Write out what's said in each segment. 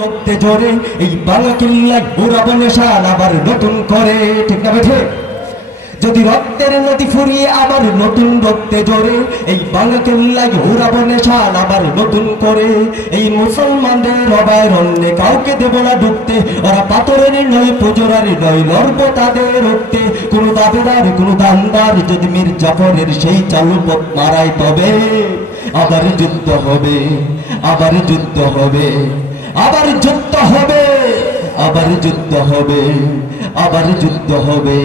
রক্তে জোরে এই বাংলা কিল্লায় উড়াবো নিশান আবার নতুন করে, ঠিক না বেঠে? যদি রক্তের নদী ফুরিয়ে আবার নতুন রক্তে জোরে এই বাংলা কিল্লায় উড়াবো নিশান আবার নতুন করে। এই মুসলমানদের অভয়ারণ্যে কাউকে দেব না ঢুকতে, ওরা পাথরের নয় পুজোরার নয়, লড়বো তাদের রক্তে। কোনো দাবেদার কোনো দানদার যদি মীর জাফরের সেই চালু পথ মারায়, তবে আবার যুদ্ধ হবে, আবার যুদ্ধ হবে, আবার যুদ্ধ হবে, আবার যুদ্ধ হবে, আবার যুদ্ধ হবে।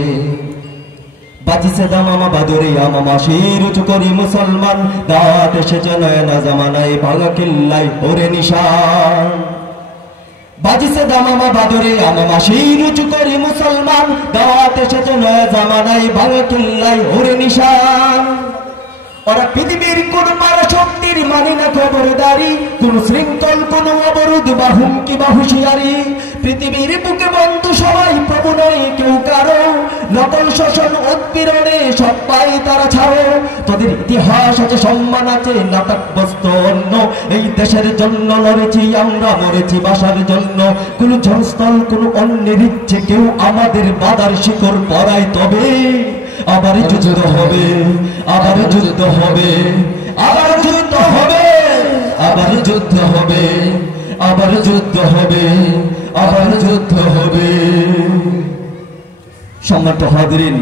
বাজিছে দামামা বাদরে আমামা শির উঁচু করি মুসলমান, দাওয়াত এসেছে নয়না জামানায় ভাঙা কিল্লায় ওরে নিশান। বাজিছে দামামা বাদরে আমামা শির উঁচু করি মুসলমান, দাওয়াত এসেছে নয়া জামানায় ভাঙা কিল্লায় ওরে নিশান। ওরা পৃথিবীর কোন পারাশক্তির মানে না খবরদারি, কোন শৃঙ্খল কোন অবরোধ বা হুমকি বা হুঁশিয়ারি। পৃথিবীর বুকে বন্ধু সবাই, প্রভু নয় কেউ কারো, নকল শোষণ উৎপীড়নে সব পাই তারা ছাড়ো। তোদের ইতিহাস আছে, সম্মান আছে, নাটক বস্তু অন্য। এই দেশের জন্য লড়েছি আমরা, মরেছি বাসার জন্য। কোন জনস্থল কোন অন্যের ইচ্ছে কেউ আমাদের বাধার শিকড় পরায়, তবে আবার যুদ্ধ হবে, আবার যুদ্ধ হবে, আবার যুদ্ধ হবে, আবার যুদ্ধ হবে, আবার যুদ্ধ হবে, আবার যুদ্ধ হবে। সম্মানিত হাজিরিন,